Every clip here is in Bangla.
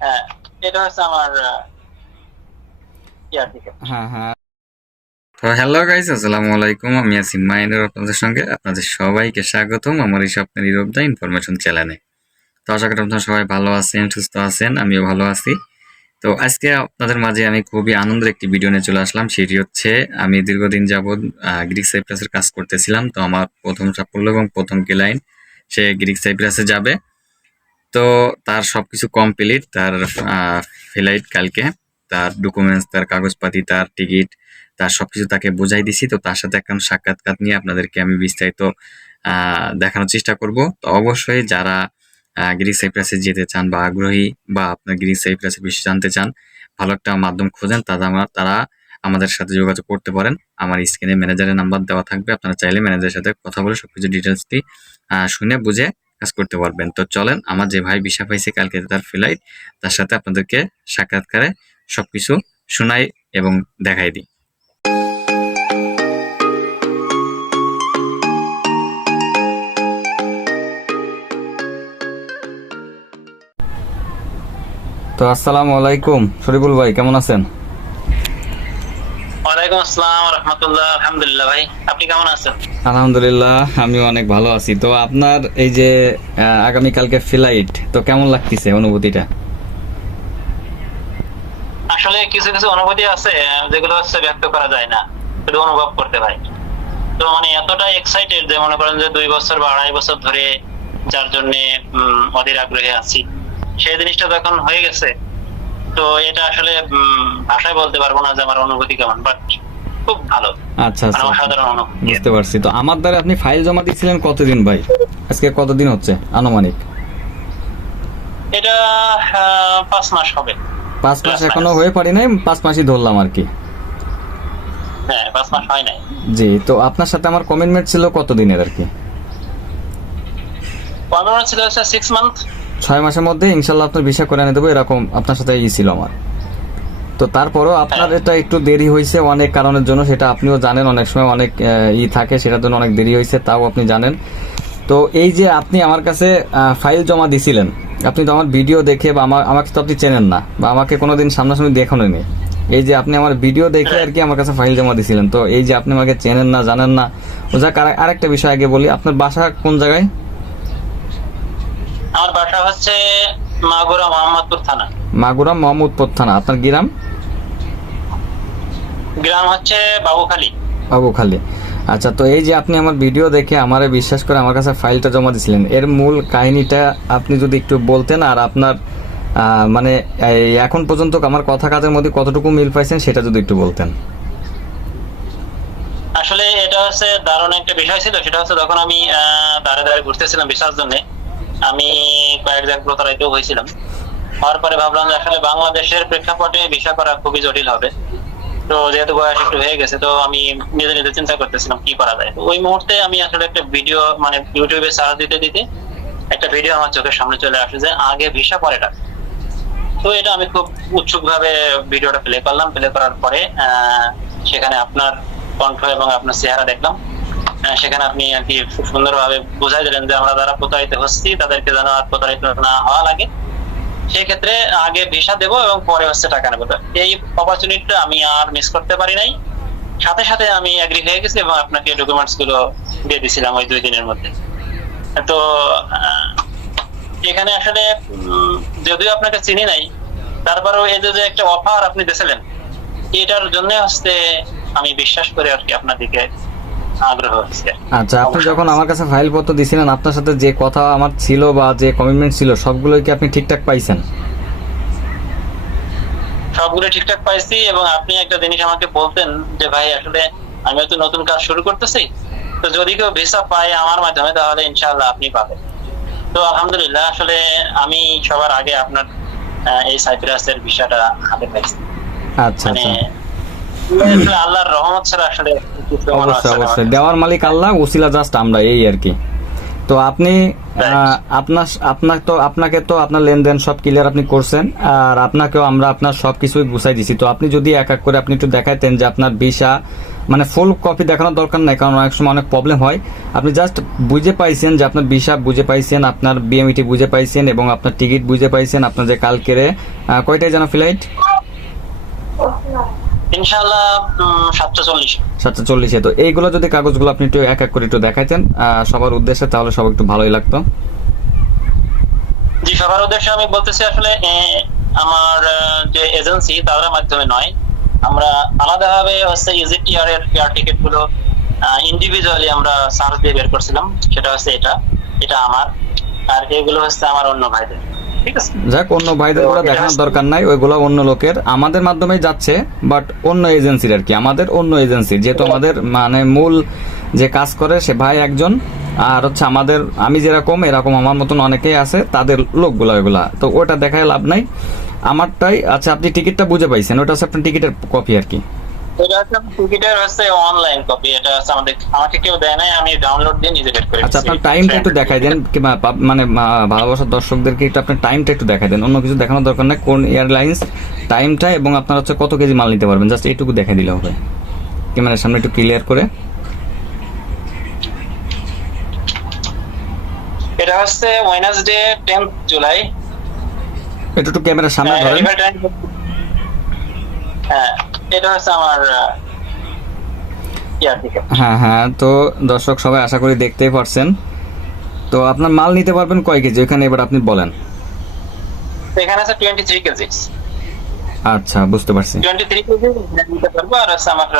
হ্যাঁ এটা হচ্ছে আমার আহ, ইয়ার দিকে হ্যাঁ হ্যাঁ। তো হ্যালো গাইস আসসালামু আলাইকুম। আমি আসিম মাইনের আপনাদের সঙ্গে। আপনাদের সবাইকে স্বাগতম আমার এই স্বপ্নের ইউরোপ দা ইনফরমেশন চ্যানেলে তো আশা করি আপনারা সবাই ভালো আছেন সুস্থ আছেন আমিও ভালো আছি। তো আজকে আপনাদের মাঝে আমি খুবই আনন্দের একটি ভিডিও নিয়ে চলে আসলাম। সেটি হচ্ছে আমি দীর্ঘদিন যাবৎ আহ, গ্রিক সাইপ্রাসের কাজ করতেছিলাম। তো আমার প্রথম সাফল্য এবং প্রথম ক্লাইন সে গ্রিক সাইপ্রাসে যাবে। তো তার সবকিছু কমপ্লিট তার ফ্লাইট কালকে, তার ডকুমেন্টস তার কাগজপাতি, তার টিকিট তার সবকিছু তাকে বোঝাই দিছি। তো তার সাথে এখন সাক্ষাৎকার নিয়ে আপনাদেরকে আমি বিস্তারিত দেখানোর চেষ্টা করব। তো অবশ্যই যারা গ্রিক সাইপ্রাসে যেতে চান বা আগ্রহী বা আপনার গ্রিক সাইপ্রাসের বিষয়ে জানতে চান, ভালো একটা মাধ্যম খোঁজেন তারা আমার- তারা আমাদের সাথে যোগাযোগ করতে পারেন। আমার স্ক্রিনে ম্যানেজারের নাম্বার দেওয়া থাকবে, আপনারা চাইলে ম্যানেজারের সাথে কথা বলে সবকিছু ডিটেলসটি শুনে, বুঝে কাজ করতে পারবেন। তো চলেন, আমার যে ভাই ভিসা পাইছে কালকে তার ফ্লাইট তার সাথে আপনাদেরকে সাক্ষাৎকারে সবকিছু শোনাই এবং দেখাই দিই। তো আসসালামু আলাইকুম, শরীফুল ভাই, কেমন আছেন? ওয়ালাইকুম আসসালাম রহমতুল্লাহ আলহামদুলিল্লাহ ভাই আপনি কেমন আছেন? আলহামদুলিল্লাহ আমি অনেক ভালো আছি। তো আপনার এই যে আহ, আগামীকালকে ফ্লাইট তো কেমন লাগতেছে অনুভূতিটা? আসলে কিছু কিছু অনুভূতি আছে যেগুলো হচ্ছে ব্যক্ত করা যায় না শুধু অনুভব করতে হয়। তো মানে এতটা এক্সাইটেড যে মনে করেন যে দুই বছর বা আড়াই বছর ধরে যার জন্য অধীর আগ্রহে আছি। সেই জিনিসটা যখন হয়ে গেছে তো এটা আসলে ভাষায় বলতে পারব না যে আমার অনুভূতি কেমন বাট খুব ভালো। আচ্ছা মানে আচ্ছা বুঝতে পারছি। তো আমার দ্বারা আপনি ফাইল জমা দিয়েছিলেন কতদিন ভাই? আজকে কতদিন হচ্ছে আনুমানিক? এটা পাঁচ মাস হবে। পাঁচ মাস এখনও হয়ে পারি নাই পাঁচ মাসই ধরলাম আর কি। হ্যাঁ পাঁচ মাস হয় নাই। জি তো আপনার সাথে আমার কমিটমেন্ট ছিল কতদিনের আর কি? কমেন্ট ছিল সিক্স মান্থ ছয় মাসের মধ্যে ইনশাল্লাহ আপনার ভিসা করে এনে দেবো এরকম আপনার সাথে ই ছিল আমার। তো তারপরও আপনার এটা একটু দেরি হয়েছে অনেক কারণের জন্য সেটা আপনিও জানেন অনেক সময় অনেক ই থাকে সেটার জন্য অনেক দেরি হয়েছে তাও আপনি জানেন। তো এই যে আপনি আমার কাছে ফাইল জমা দিছিলেন আপনি তো আমার ভিডিও দেখে বা আমার আমাকে তো আপনি চেনেন না বা আমাকে কোনোদিন সামনাসামনি দেখানো নেই এই যে আপনি আমার ভিডিও দেখে আর কি আমার কাছে ফাইল জমা দিছিলেন তো এই যে আপনি আমাকে চেনেন না জানেন না ও যাক আর- আরেকটা বিষয় আগে বলি আপনার বাসা কোন জায়গায়? আমার বাসা হচ্ছে মাগুরা মোহাম্মদপুর থানা। মাগুরা মোহাম্মদপুর থানা আপনার গ্রাম গ্রাম হচ্ছে বাবুখালী। বাবুখালী। আচ্ছা তো এই যে আপনি আমার ভিডিও দেখে আমারে বিশ্বাস করে আমার কাছে ফাইলটা জমা দিছিলেন এর মূল কাহিনীটা আপনি যদি একটু বলতেন আর আপনার মানে এখন পর্যন্ত আমার কথা কাজের মধ্যে কতটুকু মিল পাইছেন সেটা যদি একটু বলতেন। আসলে এটা হচ্ছে দারুণ একটা বিষয় ছিল সেটা হচ্ছে যখন আমি দাঁড়ে দাঁড়ে ঘুরতেছিলাম ভিসার জন্য আমি কয়েক জায়গায় প্রতারিত হয়েছিলাম। হওয়ার পরে ভাবলাম যে আসলে বাংলাদেশের প্রেক্ষাপটে ভিসা করা খুবই জটিল হবে। তো যেহেতু বয়স একটু হয়ে গেছে, তো আমি নিজে নিজে চিন্তা করতেছিলাম কি করা যায়। ওই মুহূর্তে আমি আসলে একটা ভিডিও মানে ইউটিউবে দিতে দিতে একটা ভিডিও আমার চোখের সামনে চলে আসে যে আগে ভিসা পরে তো এটা আমি খুব উৎসুক ভাবে ভিডিওটা প্লে করলাম। প্লে করার পরে সেখানে আপনার কণ্ঠ এবং আপনার চেহারা দেখলাম। সেখানে আপনি আর কি খুব সুন্দরভাবে বুঝাই দিলেন যে আমরা যারা প্রতারিত হচ্ছি, তাদেরকে যেন আর প্রতারিত না হওয়া লাগে। সেই ক্ষেত্রে আগে ভিসা দেবো এবং পরে হচ্ছে টাকা নেব। এই অপরচুনিটিটা আমি আর মিস করতে পারি নাই। সাথে সাথে আমি এগ্রি হয়ে গেছি এবং আপনাকে ডকুমেন্টসগুলো দিয়ে দিছিলাম ওই দুই দিনের মধ্যে। তো এখানে আসলে যদিও আপনাকে চিনি নাই, তারপরেও এই যে যে একটা অফার আপনি দিয়েছিলেন এটার জন্য হচ্ছে আমি বিশ্বাস করে আর কি আপনার দিকে আগ্রহ হচ্ছে। আচ্ছা আপনি যখন আমার কাছে ফাইল পত্র দিছিলেন আপনার সাথে যে কথা আমার ছিল বা যে কমিটমেন্ট ছিল সবগুলোই কি আপনি ঠিকঠাক পাইছেন? সবগুলো ঠিকঠাক পাইছি এবং আপনি একটা জিনিস আমাকে বলতেন যে ভাই আসলে আমি তো নতুন কাজ শুরু করতেছি। তো যদি কেউ ভিসা পায় আমার মাধ্যমে তাহলে ইনশাআল্লাহ আপনি পাবেন। তো আলহামদুলিল্লাহ আসলে আমি সবার আগে আপনার এই সাইপ্রাসের ভিসাটা হাতে পাইছি। আচ্ছা মানে আচ্ছা। আল্লাহর রহমত ছাড়া আসলে অবশ্যই অবশ্যই দেওয়ার মালিক আল্লাহ উসিলা জাস্ট আমরা এই আর কি। তো আপনি আপনার আপনার তো আপনাকে তো আপনার লেনদেন সব ক্লিয়ার আপনি করছেন আর আপনাকেও আমরা আপনার সব কিছুই গুছাই দিছি। তো আপনি যদি এক এক করে আপনি একটু দেখাইতেন যে আপনার ভিসা মানে ফুল কপি দেখানোর দরকার নাই কারণ অনেক সময় অনেক প্রবলেম হয়। আপনি জাস্ট বুঝে পাইছেন যে আপনার ভিসা বুঝে পাইছেন আপনার বিএমইটি বুঝে পাইছেন এবং আপনার টিকিট বুঝে পাইছেন আপনার যে কালকেরে কয়টায় যেন ফ্লাইট তো এইগুলো যদি কাগজগুলো আপনি একটু এক এক করে একটু দেখাইতেন সবার উদ্দেশ্যে তাহলে সব একটু ভালোই লাগতো। জি সবার উদ্দেশ্যে আমি বলতেছি আসলে আমার যে এজেন্সি তাদের মাধ্যমে নয়। আমরা আলাদাভাবে হচ্ছে এর টিকিটগুলো ইন্ডিভিজুয়ালি আমরা সার্চ দিয়ে বের করছিলাম। সেটা হচ্ছে এটা এটা আমার। আর এগুলো হচ্ছে আমার অন্য ভাইদের। যাক অন্য ভাইদের এটা দেখানোর দরকার নাই ওইগুলো অন্য লোকের। আমাদের মাধ্যমে যাচ্ছে বাট অন্য এজেন্সির আর কি আমাদের অন্য এজেন্সি যেহেতু আমাদের মানে মূল যে কাজ করে সে ভাই একজন আর হচ্ছে আমাদের আমি যেরকম এরকম আমার মতন অনেকেই আছে তাদের লোকগুলো ওইগুলা। তো ওটা দেখায় লাভ নাই। আমারটাই আচ্ছা আপনি টিকিটটা বুঝে পাইছেন ওটা হচ্ছে আপনার টিকিটের কপি আর কি। এটা হচ্ছে টিকিটের হচ্ছে অনলাইন কপি এটা হচ্ছে আমাদের আমাকে কেউ দেয় নাই আমি ডাউনলোড দিয়ে নিজে বের করে আচ্ছা আপনার টাইমটা একটু দেখাই দেন কিংবা মানে ভালোবাসার দর্শকদেরকে একটু আপনার টাইমটা একটু দেখাই দেন। অন্য কিছু দেখানোর দরকার নেই কোন এয়ারলাইন্স টাইমটা এবং আপনার হচ্ছে কত কেজি মাল নিতে পারবেন জাস্ট এইটুকু দেখাই দিলে হবে। ক্যামেরার সামনে একটু ক্লিয়ার করে। এটা হচ্ছে ওয়েনাসডে টেন্থ জুলাই একটু ক্যামেরার সামনে হ্যাঁ, ধরেন। হ্যাঁ। এটা হচ্ছে আমার হ্যাঁ হ্যাঁ তো দর্শক সবাই আশা করি দেখতেই পারছেন। তো আপনার মাল নিতে পারবেন কয় কেজি? এবার আপনি বলেন। এখানে আছে টোয়েন্টি থ্রি কেজি। আচ্ছা বুঝতে পারছি। টোয়েন্টি থ্রি কেজি নিতে পারব আর হচ্ছে আমার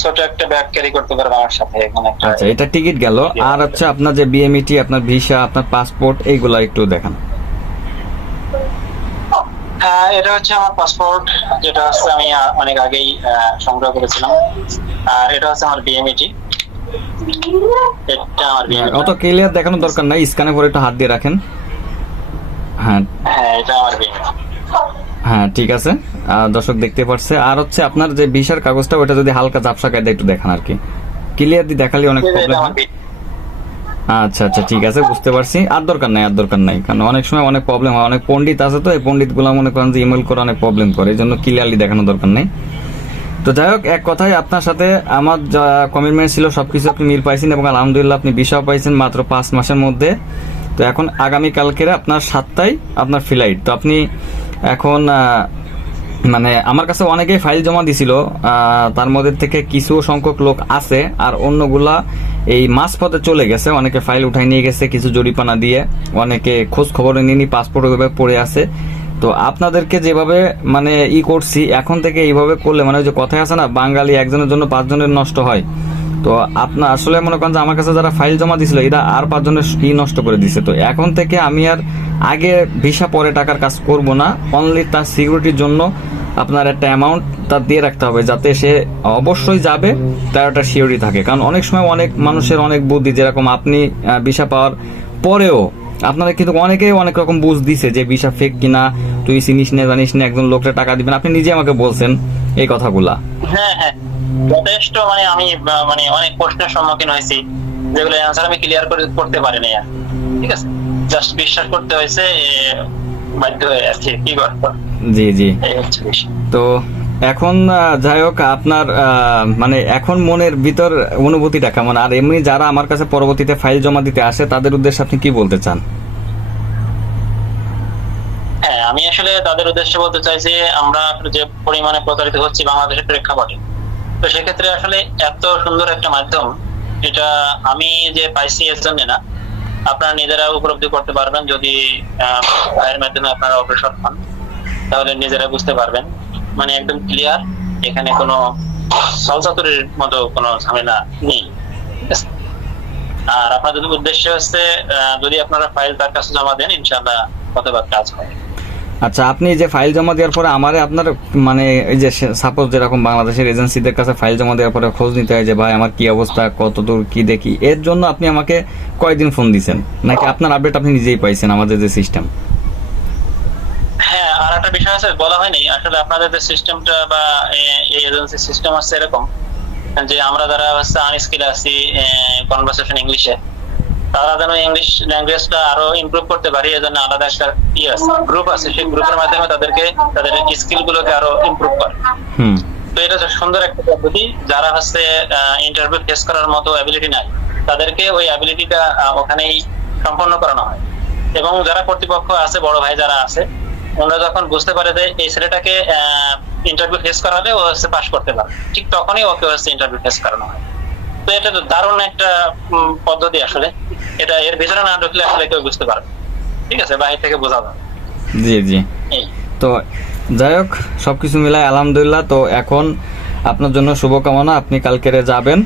ছোট একটা ব্যাগ ক্যারি করতে পারব আমার সাথে এখানে একটা। আচ্ছা এটা টিকিট গেল। আর হচ্ছে আপনার যে বিএমইটি আপনার ভিসা আপনার পাসপোর্ট এইগুলা একটু দেখান। এটা হচ্ছে আমার পাসপোর্ট যেটা হচ্ছে আমি অনেক আগেই সংগ্রহ করেছিলাম। আর এটা হচ্ছে আমার বিএমইটি এটা আমার বিএমইটি অত ক্লিয়ার দেখানোর দরকার নাই স্ক্যানে পরে একটু হাত দিয়ে রাখেন। হ্যাঁ। হ্যাঁ এটা আমার বিএমইটি হ্যাঁ ঠিক আছে। দর্শক দেখতে পারছে। আর হচ্ছে আপনার যে ভিসার কাগজটা ওটা যদি হালকা ঝাপসা কায়দা একটু দেখান আর কি। ক্লিয়ার দিয়ে দেখালে অনেক প্রবলেম হয়। আচ্ছা আচ্ছা ঠিক আছে, বুঝতে পারছি। আর দরকার নাই, আর দরকার নাই, কারণ অনেক সময় অনেক প্রবলেম হয়, অনেক পণ্ডিত আছে তো, এই পণ্ডিতগুলো মনে করেন যে ইমেল করে অনেক প্রবলেম করে, এই জন্য ক্লিয়ারলি দেখানো দরকার নেই। তো যাই হোক, এক কথায় আপনার সাথে আমার যা কমিটমেন্ট ছিল, সবকিছু আপনি মিল পাইছেন এবং আলহামদুলিল্লাহ আপনি বিষয় পাইছেন মাত্র পাঁচ মাসের মধ্যে। তো এখন আগামী কালকের আপনার সাতটায় আপনার ফ্লাইট তো আপনি এখন মানে আমার কাছে অনেকেই ফাইল জমা দিছিল তার মধ্যে থেকে কিছু সংখ্যক লোক আছে, আর অন্যগুলা এই মাঝ পথে চলে গেছে, অনেকে ফাইল উঠাই নিয়ে গেছে, কিছু জরিপানা দিয়ে, অনেকে খোঁজ খবর নিয়ে পাসপোর্ট ওইভাবে পড়ে আছে। তো আপনাদেরকে যেভাবে মানে ই করছি, এখন থেকে এইভাবে করলে মানে যে কথায় আছে না, বাঙালি একজনের জন্য পাঁচজনের নষ্ট হয়। তো আপনার আসলে মনে করেন যে আমার কাছে যারা ফাইল জমা দিছিল, এরা আর পাঁচজনের ই নষ্ট করে দিছে। তো এখন থেকে আমি আর আগে ভিসা পরে টাকার কাজ করব না অনলি তার সিকিউরিটির জন্য আপনার একটা অ্যামাউন্ট তার দিয়ে রাখতে হবে যাতে সে অবশ্যই যাবে, তার একটা সিওরিটি থাকে। কারণ অনেক সময় অনেক মানুষের অনেক বুদ্ধি, যেরকম আপনি ভিসা পাওয়ার পরেও আপনারা কিন্তু অনেকেই অনেক রকম বুঝ দিছে যে ভিসা ফেক কিনা, তুই চিনিস না, জানিস না, একজন লোকটা টাকা দিবেন। আপনি নিজে আমাকে বলছেন এই কথাগুলা। হ্যাঁ হ্যাঁ। যথেষ্ট মানে আমি মানে অনেক প্রশ্নের সম্মুখীন হয়েছি, যেগুলো অ্যান্সার আমি ক্লিয়ার করে করতে পারিনি ঠিক আছে? জাস্ট বিশ্বাস করতে হয়েছে বাধ্য হয়ে কি কি করব? জি জি। তো এখন যাই হোক আপনার মানে এখন মনের ভিতর অনুভূতিটা কেমন? আর এমনি যারা আমার কাছে পরবর্তীতে ফাইল জমা দিতে আসে তাদের উদ্দেশ্যে আপনি কি বলতে চান? হ্যাঁ আমি আসলে তাদের উদ্দেশ্যে বলতে চাইছি আমরা যে পরিমাণে প্রতারিত হচ্ছি বাংলাদেশের প্রেক্ষাপটে তো সেক্ষেত্রে আসলে এত সুন্দর একটা মাধ্যম এটা আমি যে পাইছি এর জন্য না আপনারা নিজেরা উপলব্ধি করতে পারবেন যদি এর মাধ্যমে আপনারা অগ্রসর হন। তাহলে নিজেরা বুঝতে পারবেন। মানে একদম ক্লিয়ার এখানে কোনো সলচাতুরির মতো কোনো ঝামেলা নেই? আর আপনাদের উদ্দেশ্য হচ্ছে যদি আপনারা ফাইল তার কাছে জমা দেন, ইনশাআল্লাহ কতবার কাজ হবে আচ্ছা আপনি যে ফাইল জমা দেওয়ার পরে আমারে আপনার মানে এই যে সাপোজ যেরকম বাংলাদেশের এজেন্সিদের কাছে ফাইল জমা দেওয়ার পরে খোঁজ নিতে হয় যে, ভাই, আমার কি অবস্থা? কত দূর? কি দেখি? এর জন্য আপনি আমাকে কয়দিন ফোন দিছেন? নাকি আপনার আপডেট আপনি নিজেই পাইছেন আমাদের যে সিস্টেম হ্যাঁ আর একটা বিষয় আছে বলা হয়নি আসলে আপনাদের যে সিস্টেমটা বা এই এজেন্সি সিস্টেম আছে এরকম যে আমরা যারা হচ্ছে আনস্কিল আছি কনভারসেশন ইংলিশে তারা যেন ইংলিশ ল্যাঙ্গুয়েজটা আরও ইমপ্রুভ করতে পারি এজন্য আলাদা একটা ইয়ে আছে গ্রুপ আছে সেই গ্রুপের মাধ্যমে তাদেরকে তাদের স্কিল গুলোকে আরও ইমপ্রুভ করে। তো এটা হচ্ছে সুন্দর একটা পদ্ধতি যারা হচ্ছে ইন্টারভিউ ফেস করার মতো অ্যাবিলিটি নাই তাদেরকে ওই অ্যাবিলিটিটা ওখানেই সম্পন্ন করানো হয়। এবং যারা কর্তৃপক্ষ আছে বড় ভাই যারা আছে ওনারা যখন বুঝতে পারে যে এই ছেলেটাকে ইন্টারভিউ ফেস করালে ও হচ্ছে পাস করতে পারে ঠিক তখনই ওকে হচ্ছে ইন্টারভিউ ফেস করানো হয়। তো এটা দারুণ একটা পদ্ধতি আসলে। এটা এর ভিতরে না ঢুকলে আসলে কেউ বুঝতে পারবে ঠিক আছে? বাইরে থেকে বোঝা যাবে জি জি। এই। তো যাই হোক সবকিছু মিলায় মিলাই আলহামদুলিল্লাহ। তো এখন আপনার জন্য শুভকামনা, আপনি কালকেরে যাবেন।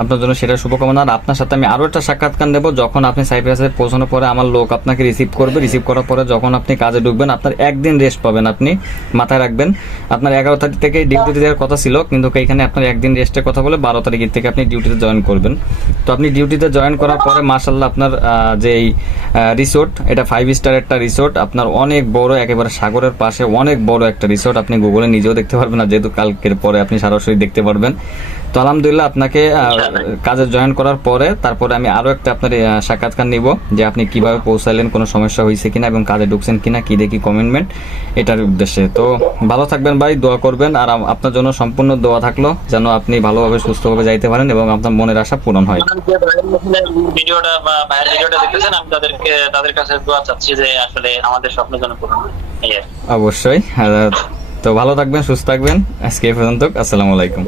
আপনার জন্য সেটা শুভকামনা। আর আপনার সাথে আমি আরও একটা সাক্ষাৎকার নেব, যখন আপনি সাইপ্রাসে পৌঁছানোর পরে আমার লোক আপনাকে রিসিভ করবে। রিসিভ করার পরে যখন আপনি কাজে ঢুকবেন, আপনার একদিন রেস্ট পাবেন আপনি, মাথায় রাখবেন। আপনার এগারো তারিখ থেকে ডিউটিতে যাওয়ার কথা ছিল, কিন্তু এখানে আপনার একদিন রেস্টের কথা বলে বারো তারিখের থেকে আপনি ডিউটিতে জয়েন করবেন। তো আপনি ডিউটিতে জয়েন করার পরে মার্শাল্লাহ আপনার যে এই রিসোর্ট এটা ফাইভ স্টার একটা রিসোর্ট আপনার অনেক বড়, একেবারে সাগরের পাশে অনেক বড় একটা রিসোর্ট আপনি গুগলে নিজেও দেখতে পারবেন না, যেহেতু কালকের পরে আপনি সরাসরি দেখতে পারবেন। তো আলহামদুলিল্লাহ আপনাকে কাজে জয়েন করার পরে তারপরে আমি আরও একটা আপনার সাক্ষাৎকার নিব যে আপনি কীভাবে পৌঁছালেন কোনো সমস্যা হয়েছে কিনা এবং কাজে ঢুকছেন কিনা কি দেখি কমিটমেন্ট এটার উদ্দেশ্যে। তো ভালো থাকবেন ভাই দোয়া করবেন। আর আপনার জন্য সম্পূর্ণ দোয়া থাকল যেন আপনি ভালোভাবে সুস্থভাবে যাইতে পারেন এবং আপনার মনের আশা পূরণ হয়। ভিডিওটা বা বাইরের ভিডিওটা দেখতেছেন আমি তাদেরকে তাদের কাছে দোয়া চাচ্ছি যে আসলে আমাদের স্বপ্নের জন্য পূরণ হয়। অবশ্যই। তো ভালো থাকবেন সুস্থ থাকবেন। আজকে এই পর্যন্ত আসসালামু আলাইকুম।